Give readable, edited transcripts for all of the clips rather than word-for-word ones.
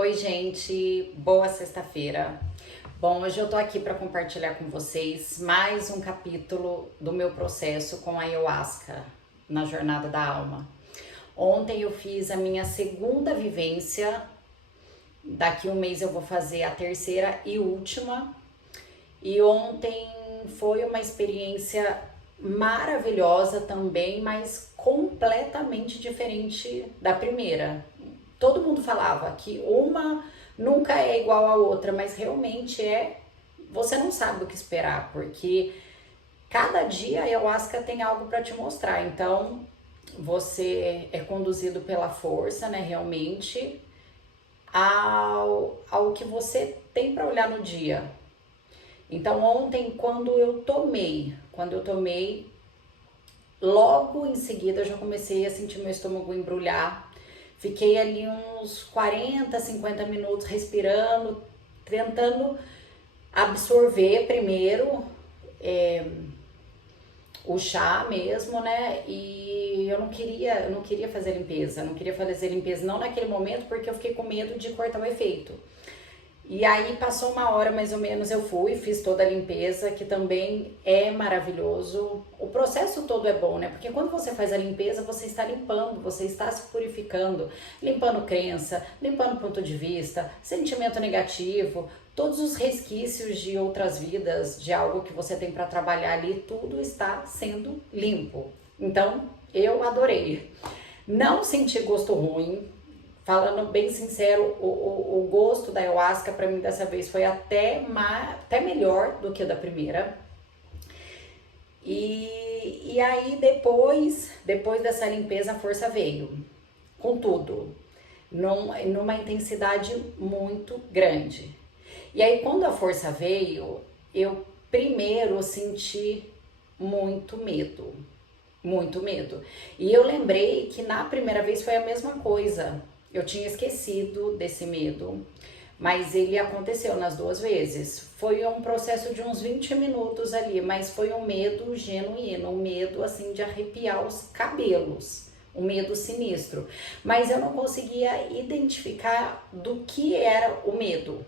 Oi, gente, boa sexta-feira. Bom, hoje eu tô aqui para compartilhar com vocês mais um capítulo do meu processo com a ayahuasca na jornada da alma. Ontem eu fiz a minha segunda vivência, daqui um mês eu vou fazer a terceira e última. E ontem foi uma experiência maravilhosa também, mas completamente diferente da primeira. Todo mundo falava que uma nunca é igual à outra, mas realmente você não sabe o que esperar, porque cada dia a ayahuasca tem algo para te mostrar. Então, você é conduzido pela força, né, realmente, ao que você tem para olhar no dia. Então, ontem, quando eu tomei, logo em seguida eu já comecei a sentir meu estômago embrulhar. Fiquei ali uns 40, 50 minutos respirando, tentando absorver primeiro o chá mesmo, né? E eu não queria fazer limpeza, não naquele momento, porque eu fiquei com medo de cortar o efeito. E aí passou uma hora mais ou menos, eu fiz toda a limpeza, que também é maravilhoso. O processo todo é bom, né? Porque quando você faz a limpeza, você está limpando, você está se purificando, limpando crença, limpando ponto de vista, sentimento negativo, todos os resquícios de outras vidas, de algo que você tem para trabalhar ali, tudo está sendo limpo. Então, eu adorei. Não senti gosto ruim. Falando bem sincero, o gosto da ayahuasca para mim dessa vez foi até melhor do que o da primeira. E aí depois dessa limpeza a força veio, com tudo, numa intensidade muito grande. E aí quando a força veio, eu primeiro senti muito medo. Muito medo. E eu lembrei que na primeira vez foi a mesma coisa. Eu tinha esquecido desse medo, mas ele aconteceu nas duas vezes. Foi um processo de uns 20 minutos ali, mas foi um medo genuíno, um medo assim de arrepiar os cabelos, um medo sinistro. Mas eu não conseguia identificar do que era o medo,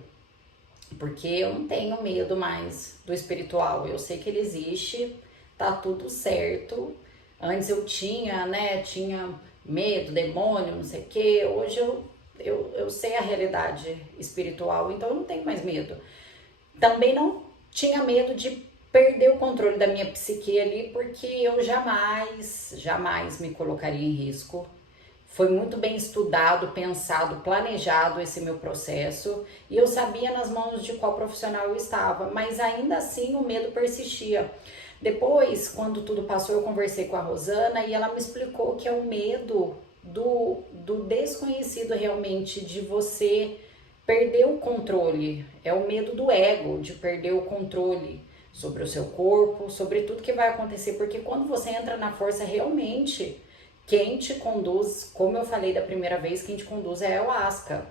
porque eu não tenho medo mais do espiritual. Eu sei que ele existe, tá tudo certo. Antes eu tinha medo, demônio, não sei o que. Hoje eu sei a realidade espiritual, então eu não tenho mais medo. Também não tinha medo de perder o controle da minha psique ali, porque eu jamais me colocaria em risco. Foi muito bem estudado, pensado, planejado esse meu processo, e eu sabia nas mãos de qual profissional eu estava, mas ainda assim o medo persistia. Depois, quando tudo passou, eu conversei com a Rosana e ela me explicou que é o medo do desconhecido realmente, de você perder o controle. É o medo do ego, de perder o controle sobre o seu corpo, sobre tudo que vai acontecer. Porque quando você entra na força, realmente, quem te conduz, como eu falei da primeira vez, quem te conduz é a ayahuasca.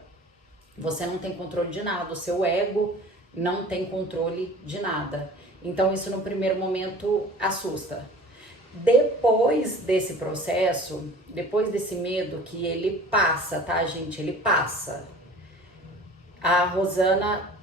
Você não tem controle de nada, o seu ego não tem controle de nada. Então isso no primeiro momento assusta. Depois desse processo, depois desse medo, que ele passa, tá, gente? Ele passa. A Rosana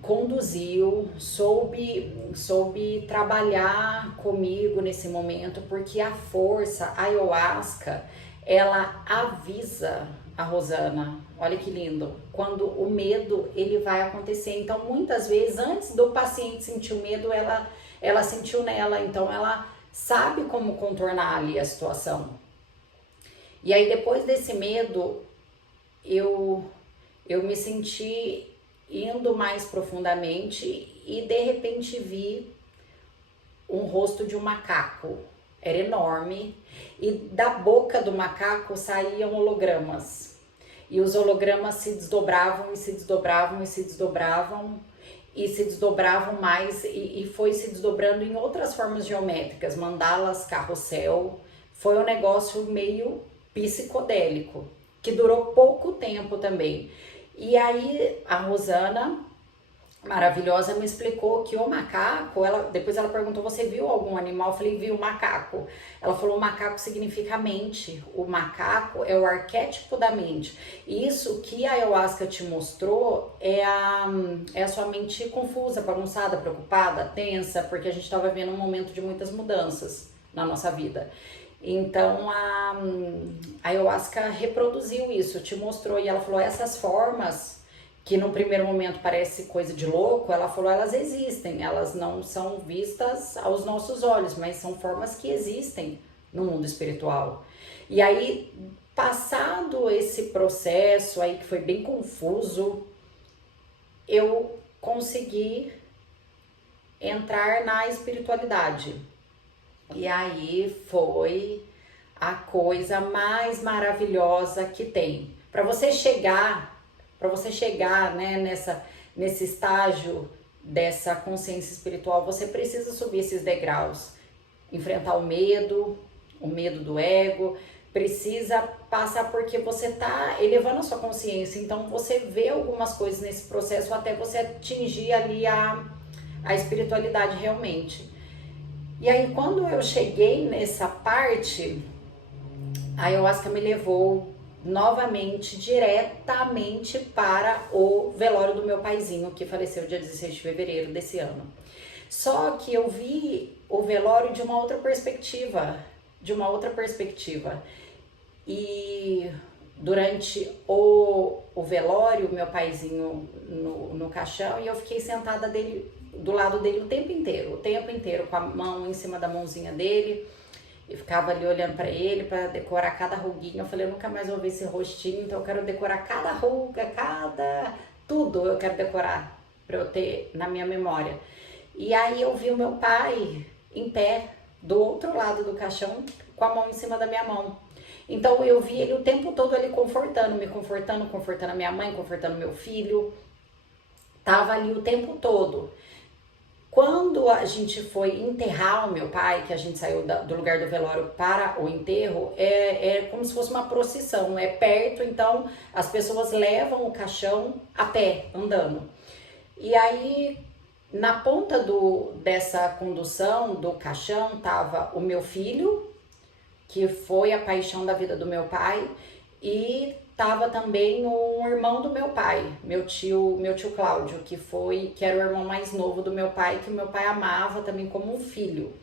conduziu, soube trabalhar comigo nesse momento, porque a força, a ayahuasca, ela avisa a Rosana, olha que lindo, quando o medo ele vai acontecer. Então muitas vezes antes do paciente sentir o medo, ela sentiu nela, então ela sabe como contornar ali a situação. E aí depois desse medo eu me senti indo mais profundamente e de repente vi um rosto de um macaco. Era enorme e da boca do macaco saíam hologramas. E os hologramas se desdobravam e se desdobravam e se desdobravam e se desdobravam mais e foi se desdobrando em outras formas geométricas, mandalas, carrossel. Foi um negócio meio psicodélico, que durou pouco tempo também. E aí a Rosana maravilhosa me explicou que o macaco, depois ela perguntou, você viu algum animal? Eu falei, vi o macaco. Ela falou, o macaco significa mente, o macaco é o arquétipo da mente. E isso que a ayahuasca te mostrou é a sua mente confusa, bagunçada, preocupada, tensa, porque a gente estava vivendo um momento de muitas mudanças na nossa vida. Então a ayahuasca reproduziu isso, te mostrou, e ela falou, essas formas que no primeiro momento parece coisa de louco, ela falou, elas existem, elas não são vistas aos nossos olhos, mas são formas que existem no mundo espiritual. E aí, passado esse processo aí que foi bem confuso, eu consegui entrar na espiritualidade. E aí foi a coisa mais maravilhosa que tem. Para você chegar, né, nesse estágio dessa consciência espiritual, você precisa subir esses degraus, enfrentar o medo do ego, precisa passar porque você tá elevando a sua consciência, então você vê algumas coisas nesse processo até você atingir ali a espiritualidade realmente. E aí quando eu cheguei nessa parte, a ayahuasca me levou novamente, diretamente para o velório do meu paizinho, que faleceu dia 16 de fevereiro desse ano. Só que eu vi o velório de uma outra perspectiva, E durante o velório, meu paizinho no caixão, e eu fiquei sentada do lado dele o tempo inteiro, com a mão em cima da mãozinha dele. Eu ficava ali olhando pra ele, pra decorar cada ruguinha. Eu falei, eu nunca mais vou ver esse rostinho, então eu quero decorar cada ruga, tudo eu quero decorar pra eu ter na minha memória. E aí eu vi o meu pai em pé, do outro lado do caixão, com a mão em cima da minha mão. Então eu vi ele o tempo todo ali me confortando a minha mãe, confortando meu filho. Tava ali o tempo todo. Quando a gente foi enterrar o meu pai, que a gente saiu do lugar do velório para o enterro, é como se fosse uma procissão, é perto, então as pessoas levam o caixão a pé, andando. E aí, na ponta dessa condução do caixão, tava o meu filho, que foi a paixão da vida do meu pai, e tava também um irmão do meu pai, meu tio Cláudio, que era o irmão mais novo do meu pai, que o meu pai amava também como um filho.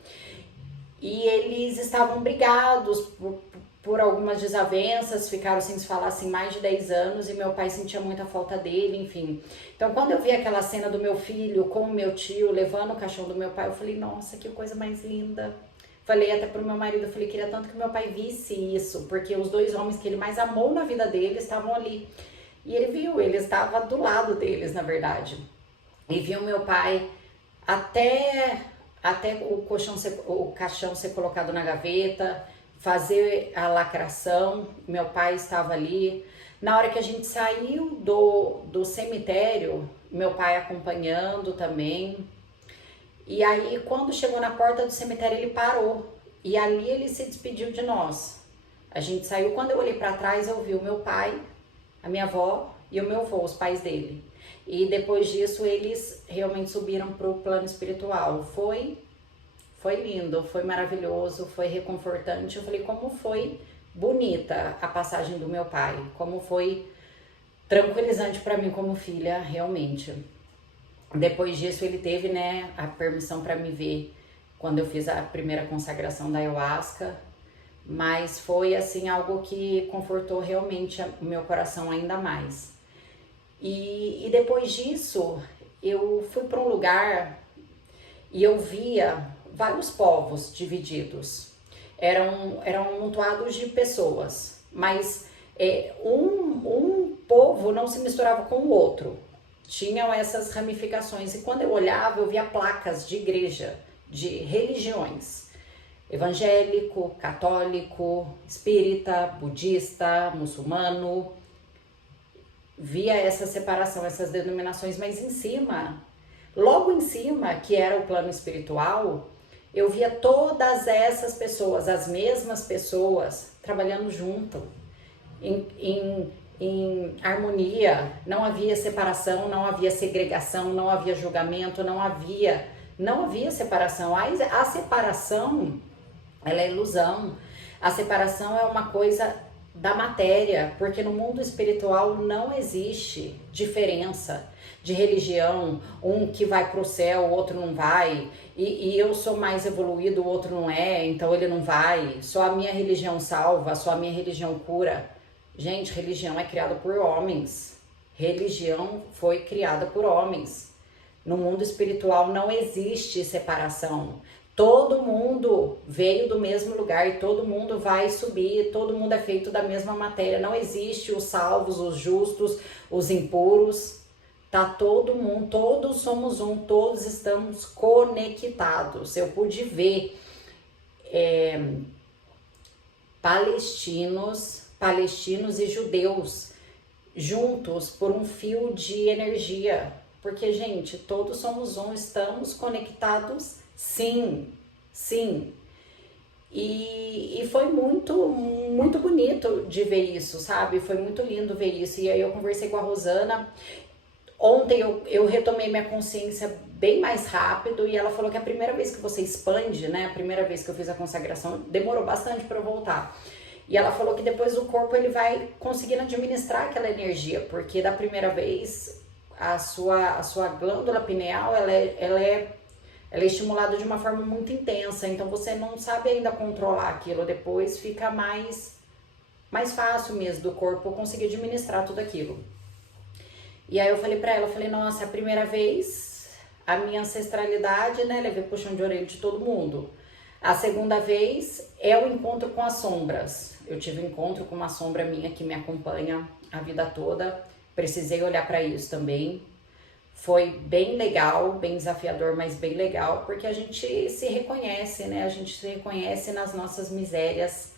E eles estavam brigados por algumas desavenças, ficaram sem se falar assim mais de 10 anos, e meu pai sentia muita falta dele, enfim. Então quando eu vi aquela cena do meu filho com o meu tio levando o caixão do meu pai, eu falei, nossa, que coisa mais linda. Falei até pro meu marido, eu falei, queria tanto que meu pai visse isso, porque os dois homens que ele mais amou na vida dele estavam ali. E ele viu, ele estava do lado deles, na verdade. E viu meu pai até o caixão ser colocado na gaveta, fazer a lacração, meu pai estava ali. Na hora que a gente saiu do cemitério, meu pai acompanhando também. E aí, quando chegou na porta do cemitério, ele parou. E ali ele se despediu de nós. A gente saiu, quando eu olhei para trás, eu vi o meu pai, a minha avó e o meu avô, os pais dele. E depois disso, eles realmente subiram para o plano espiritual. Foi lindo, foi maravilhoso, foi reconfortante. Eu falei, como foi bonita a passagem do meu pai. Como foi tranquilizante para mim como filha, realmente. Depois disso ele teve, né, a permissão para me ver quando eu fiz a primeira consagração da ayahuasca, mas foi assim algo que confortou realmente o meu coração ainda mais. E depois disso eu fui para um lugar e eu via vários povos divididos. Eram amontoados de pessoas, mas um povo não se misturava com o outro. Tinham essas ramificações, e quando eu olhava eu via placas de igreja, de religiões, evangélico, católico, espírita, budista, muçulmano, via essa separação, essas denominações, mas em cima, logo em cima, que era o plano espiritual, eu via todas essas pessoas, as mesmas pessoas, trabalhando junto, em em harmonia, não havia separação, não havia segregação, não havia julgamento, não havia separação. A separação, ela é ilusão. A separação é uma coisa da matéria, porque no mundo espiritual não existe diferença de religião, um que vai para o céu, o outro não vai, e eu sou mais evoluído, o outro não é, então ele não vai, só a minha religião salva, só a minha religião cura. Gente, religião é criada por homens, religião foi criada por homens. No mundo espiritual não existe separação. Todo mundo veio do mesmo lugar e todo mundo vai subir, todo mundo é feito da mesma matéria. Não existe os salvos, os justos, os impuros. Tá todo mundo, todos somos um, todos estamos conectados. Eu pude ver palestinos e judeus juntos por um fio de energia. Porque, gente, todos somos um, estamos conectados, sim. E foi muito bonito de ver isso, sabe? Foi muito lindo ver isso. E aí eu conversei com a Rosana. Ontem eu retomei minha consciência bem mais rápido e ela falou que a primeira vez que você expande, né? A primeira vez que eu fiz a consagração, demorou bastante para eu voltar. E ela falou que depois o corpo ele vai conseguindo administrar aquela energia, porque da primeira vez a sua glândula pineal ela é estimulada de uma forma muito intensa, então você não sabe ainda controlar aquilo, depois fica mais fácil mesmo do corpo conseguir administrar tudo aquilo. E aí eu falei pra ela, nossa, a primeira vez a minha ancestralidade, né, levei puxão de orelha de todo mundo. A segunda vez é o encontro com as sombras. Eu tive um encontro com uma sombra minha que me acompanha a vida toda. Precisei olhar para isso também. Foi bem legal, bem desafiador, mas bem legal, porque a gente se reconhece, né? A gente se reconhece nas nossas misérias,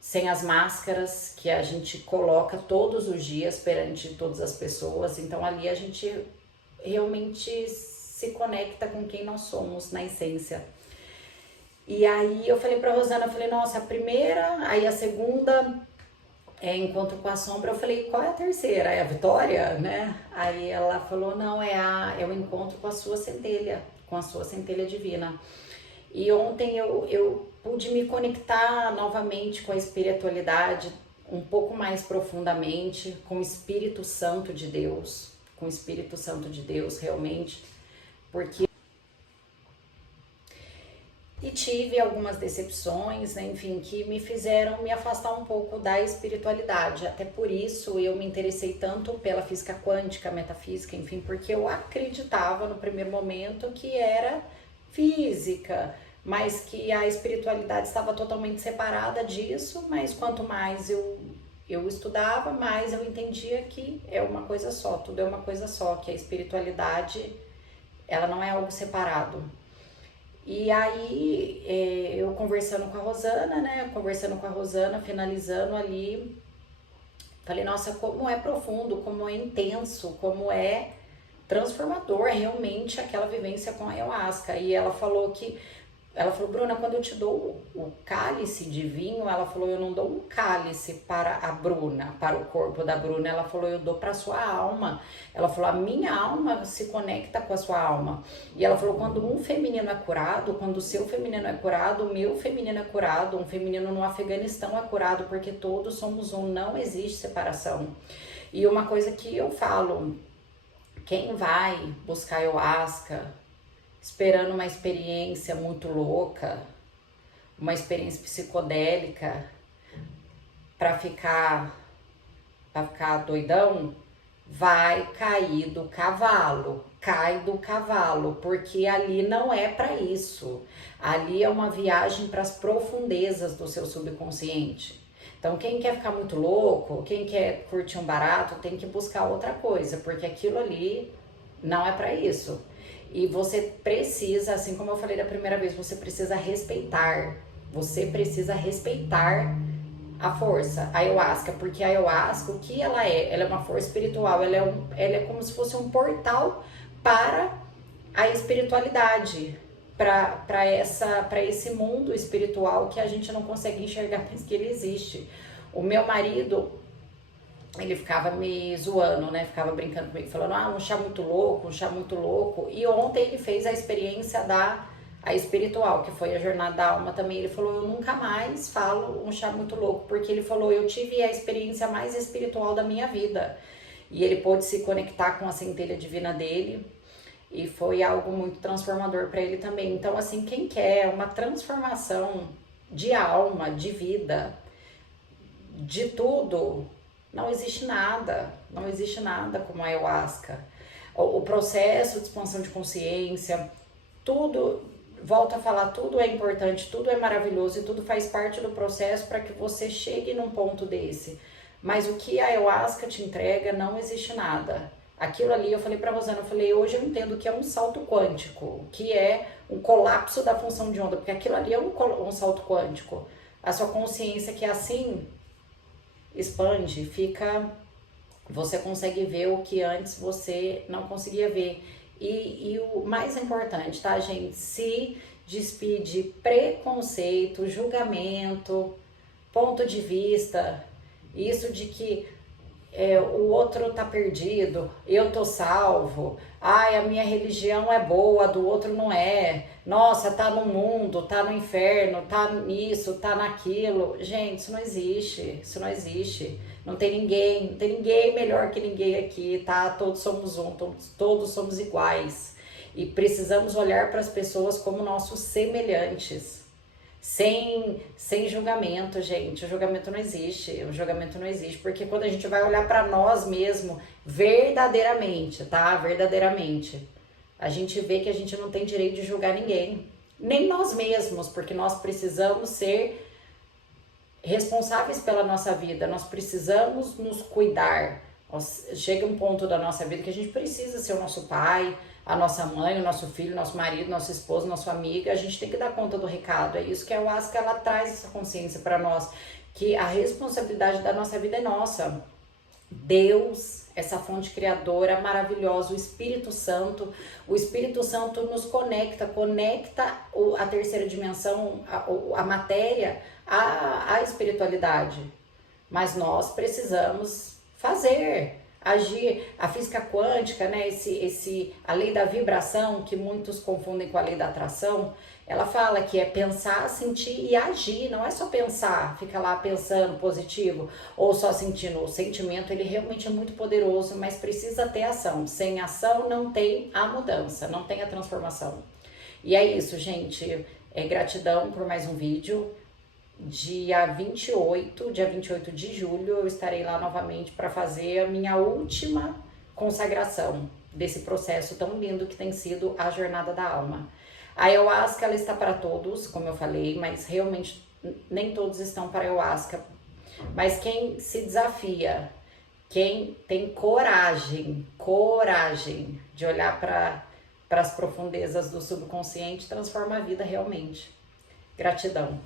sem as máscaras que a gente coloca todos os dias perante todas as pessoas. Então ali a gente realmente se conecta com quem nós somos na essência. E aí eu falei pra Rosana, nossa, a primeira, aí a segunda encontro com a sombra, eu falei, qual é a terceira? É a vitória, né? Aí ela falou, não, é o encontro com a sua centelha divina. E ontem eu pude me conectar novamente com a espiritualidade, um pouco mais profundamente, com o Espírito Santo de Deus, realmente, porque e tive algumas decepções, né, enfim, que me fizeram me afastar um pouco da espiritualidade. Até por isso eu me interessei tanto pela física quântica, metafísica, enfim, porque eu acreditava no primeiro momento que era física, mas que a espiritualidade estava totalmente separada disso. Mas quanto mais eu estudava, mais eu entendia que é uma coisa só, tudo é uma coisa só, que a espiritualidade, ela não é algo separado. E aí, eu conversando com a Rosana, finalizando ali, falei, nossa, como é profundo, como é intenso, como é transformador realmente aquela vivência com a ayahuasca. E ela falou, Bruna, quando eu te dou o cálice de vinho, ela falou, eu não dou um cálice para a Bruna, para o corpo da Bruna, ela falou, eu dou para a sua alma. Ela falou, a minha alma se conecta com a sua alma. E ela falou, quando um feminino é curado, quando o seu feminino é curado, o meu feminino é curado, um feminino no Afeganistão é curado, porque todos somos um, não existe separação. E uma coisa que eu falo, quem vai buscar ayahuasca esperando uma experiência muito louca, uma experiência psicodélica para ficar doidão, vai cair do cavalo, cai do cavalo, porque ali não é para isso. Ali é uma viagem para as profundezas do seu subconsciente. Então, quem quer ficar muito louco, quem quer curtir um barato, tem que buscar outra coisa, porque aquilo ali não é para isso. E você precisa, assim como eu falei da primeira vez, você precisa respeitar a força, a ayahuasca, porque a ayahuasca, o que ela é? Ela é uma força espiritual, ela é como se fosse um portal para a espiritualidade, para esse mundo espiritual que a gente não consegue enxergar, mas que ele existe. O meu marido, ele ficava me zoando, né? Ficava brincando comigo, falando, um chá muito louco, um chá muito louco. E ontem ele fez a experiência a espiritual, que foi a jornada da alma também. Ele falou, eu nunca mais falo um chá muito louco, porque ele falou, eu tive a experiência mais espiritual da minha vida. E ele pôde se conectar com a centelha divina dele, e foi algo muito transformador para ele também. Então, assim, quem quer uma transformação de alma, de vida, de tudo, não existe nada como a ayahuasca. O processo de expansão de consciência, tudo, volto a falar, tudo é importante, tudo é maravilhoso e tudo faz parte do processo para que você chegue num ponto desse. Mas o que a ayahuasca te entrega, não existe nada. Aquilo ali, eu falei pra Rosana, eu falei, hoje eu entendo que é um salto quântico, que é um colapso da função de onda, porque aquilo ali é um salto quântico. A sua consciência que é assim, expande, você consegue ver o que antes você não conseguia ver. E o mais importante, tá, gente? Se despir de preconceito, julgamento, ponto de vista, isso de que o outro tá perdido, eu tô salvo, a minha religião é boa, a do outro não é, nossa, tá no mundo, tá no inferno, tá nisso, tá naquilo. Gente, isso não existe. Não tem ninguém melhor que ninguém aqui, tá? Todos somos todos somos iguais. E precisamos olhar para as pessoas como nossos semelhantes. Sem julgamento, gente. O julgamento não existe, porque quando a gente vai olhar para nós mesmo, verdadeiramente, tá? Verdadeiramente, a gente vê que a gente não tem direito de julgar ninguém, nem nós mesmos, porque nós precisamos ser responsáveis pela nossa vida, nós precisamos nos cuidar. Chega um ponto da nossa vida que a gente precisa ser o nosso pai, a nossa mãe, o nosso filho, nosso marido, nosso esposo, nossa amiga. A gente tem que dar conta do recado. É isso que a ayahuasca, ela traz essa consciência para nós, que a responsabilidade da nossa vida é nossa. Deus, essa fonte criadora maravilhosa, o Espírito Santo nos conecta a terceira dimensão, a matéria, a espiritualidade. Mas nós precisamos agir. A física quântica, né, a lei da vibração, que muitos confundem com a lei da atração, ela fala que é pensar, sentir e agir. Não é só pensar, fica lá pensando positivo ou só sentindo. O sentimento, ele realmente é muito poderoso, mas precisa ter ação. Sem ação não tem a mudança, não tem a transformação. E é isso, gente. Gratidão por mais um vídeo. Dia 28 de julho eu estarei lá novamente para fazer a minha última consagração desse processo tão lindo que tem sido a jornada da alma. A ayahuasca, ela está para todos, como eu falei, mas realmente nem todos estão para a ayahuasca. Mas quem se desafia, quem tem coragem de olhar para as profundezas do subconsciente, transforma a vida realmente. Gratidão.